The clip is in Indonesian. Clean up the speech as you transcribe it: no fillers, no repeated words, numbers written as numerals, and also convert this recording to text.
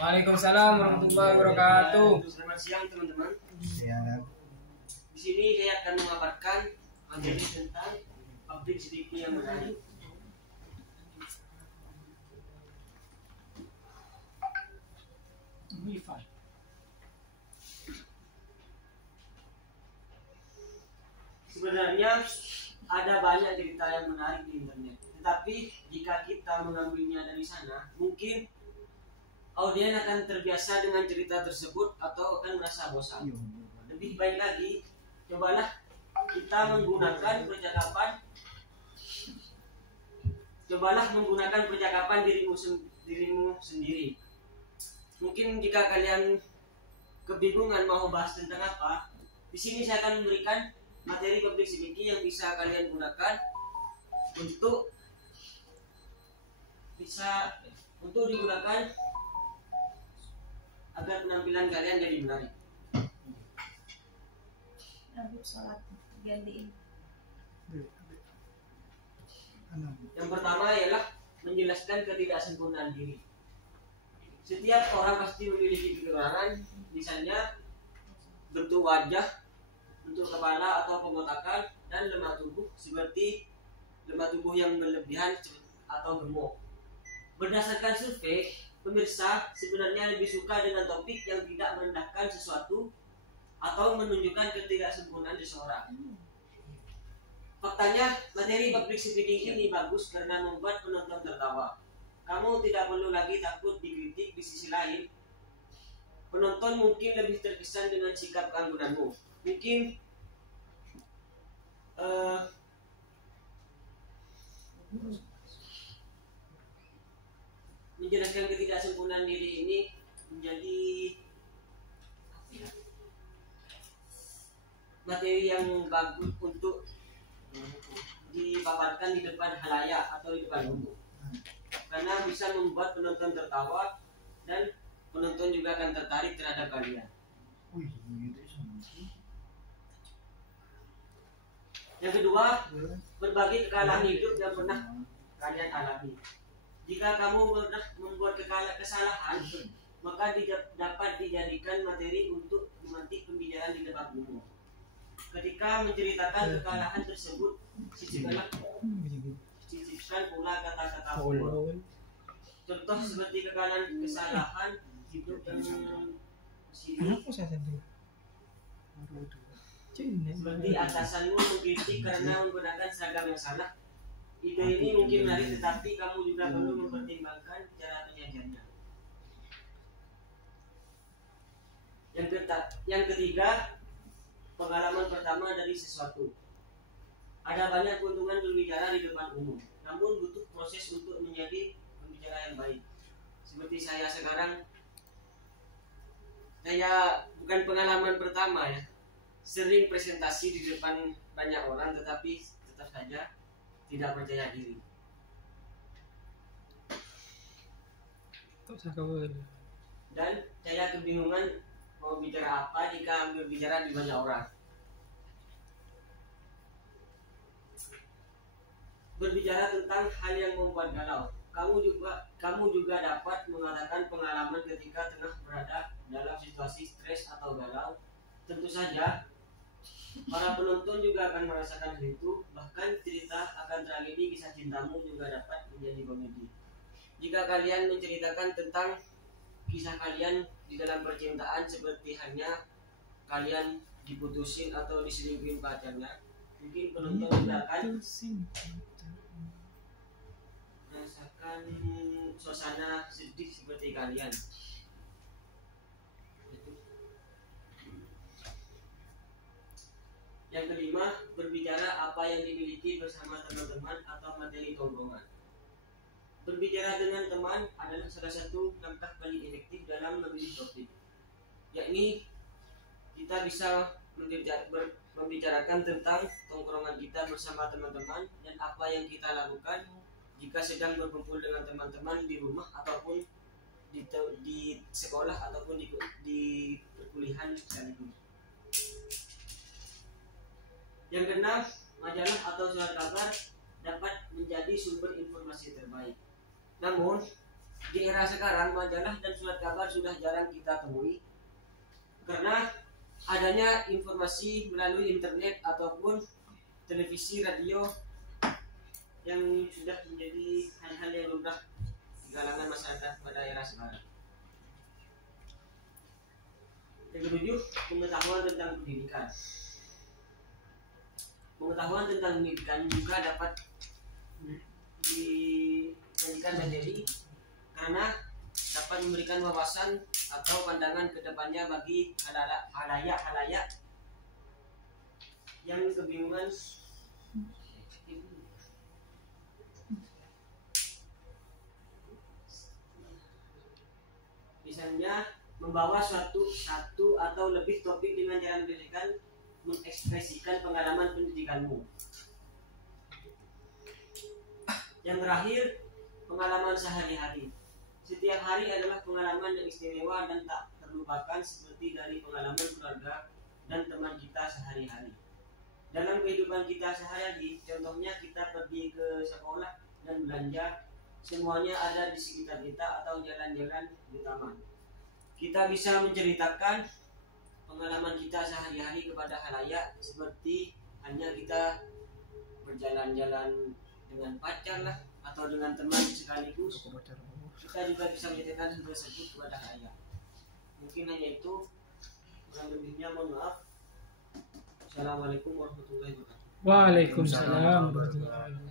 Waalaikumsalam warahmatullahi wabarakatuh. Selamat siang teman-teman. Siang. Di sini saya akan mengabarkan materi tentang pabrik sedikit yang menarik. Sebenarnya ada banyak cerita yang menarik di internet. Tetapi jika kita mengambilnya dari sana, mungkin audien akan terbiasa dengan cerita tersebut atau akan merasa bosan. Lebih baik lagi, cobalah kita menggunakan percakapan dirimu sendiri. Mungkin jika kalian kebingungan mau bahas tentang apa, di sini saya akan memberikan materi public speaking yang bisa kalian gunakan untuk digunakan agar penampilan kalian jadi menarik. Yang pertama ialah menjelaskan ketidaksempurnaan diri. Setiap orang pasti memiliki kekurangan, misalnya bentuk wajah, bentuk kepala atau pembotakan, dan lemah tubuh seperti lemah tubuh yang berlebihan atau gemuk. Berdasarkan survei, pemirsa sebenarnya lebih suka dengan topik yang tidak merendahkan sesuatu atau menunjukkan ketidaksempurnaan seseorang. Faktanya, materi public speaking ini bagus karena membuat penonton tertawa. Kamu tidak perlu lagi takut dikritik. Di sisi lain, penonton mungkin lebih terkesan dengan sikap keanggunanmu. Mungkin menjelaskan ketidaksempurnaan diri ini menjadi materi yang bagus untuk dipaparkan di depan halayak atau di depan umum, karena bisa membuat penonton tertawa dan penonton juga akan tertarik terhadap kalian. Yang kedua, berbagi kekalahan hidup yang pernah kalian alami. Jika kamu pernah membuat kesalahan, maka dapat dijadikan materi untuk memantik pembicaraan di depan umum. Ketika menceritakan kekalahan tersebut, sisipkan pula kata-kata full. Contoh seperti kesalahan hidup yang seperti atasanmu mengkritik karena menggunakan seragam yang salah. Ide ini mungkin menarik, tetapi kamu juga perlu mempertimbangkan cara penyajiannya. Yang ketiga, pengalaman pertama dari sesuatu. Ada banyak keuntungan berbicara di depan umum, namun butuh proses untuk menjadi pembicara yang baik. Seperti saya sekarang, saya bukan pengalaman pertama ya, sering presentasi di depan banyak orang, tetapi tetap saja tidak percaya diri. Dan saya kebingungan mau bicara apa jika berbicara di banyak orang. Berbicara tentang hal yang membuat galau. Kamu juga dapat mengatakan pengalaman ketika tengah berada dalam situasi stres atau galau. Tentu saja para penonton juga akan merasakan hal itu. Bahkan cerita akan tragedi kisah cintamu juga dapat menjadi komedi. Jika kalian menceritakan tentang kisah kalian di dalam percintaan, seperti halnya kalian diputusin atau diselingkuhin pacarnya, mungkin penonton juga akan merasakan suasana sedih seperti kalian. Yang kelima, berbicara apa yang dimiliki bersama teman-teman atau materi tongkrongan. Berbicara dengan teman adalah salah satu langkah paling efektif dalam memilih topik, yakni kita bisa membicarakan tentang tongkrongan kita bersama teman-teman dan apa yang kita lakukan jika sedang berkumpul dengan teman-teman di rumah ataupun di sekolah ataupun di perkuliahan sekaligus. Yang keenam, majalah atau surat kabar dapat menjadi sumber informasi terbaik. Namun, Di era sekarang majalah dan surat kabar sudah jarang kita temui karena adanya informasi melalui internet ataupun televisi, radio yang sudah menjadi hal-hal yang lumrah di kalangan masyarakat pada era sekarang. Yang ketujuh, pengetahuan tentang pendidikan. Pengetahuan tentang pendidikan juga dapat dijadikan materi karena dapat memberikan wawasan atau pandangan ke depannya bagi halayak yang kebingungan misalnya membawa satu atau lebih topik dengan cara mengekspresikan pengalaman pendidikanmu. Yang terakhir, pengalaman sehari-hari. Setiap hari adalah pengalaman yang istimewa dan tak terlupakan seperti dari pengalaman keluarga dan teman kita sehari-hari. Dalam kehidupan kita sehari-hari, contohnya kita pergi ke sekolah dan belanja, semuanya ada di sekitar kita atau jalan-jalan di taman. Kita bisa menceritakan pengalaman kita sehari-hari kepada halayak seperti hanya kita berjalan-jalan dengan pacar lah atau dengan teman sekaligus. Kita juga bisa menceritakan hal tersebut kepada halayak. Mungkin hanya itu, kurang lebihnya mohon maaf. Assalamualaikum warahmatullahi wabarakatuh. Waalaikumsalam warahmatullahi wabarakatuh.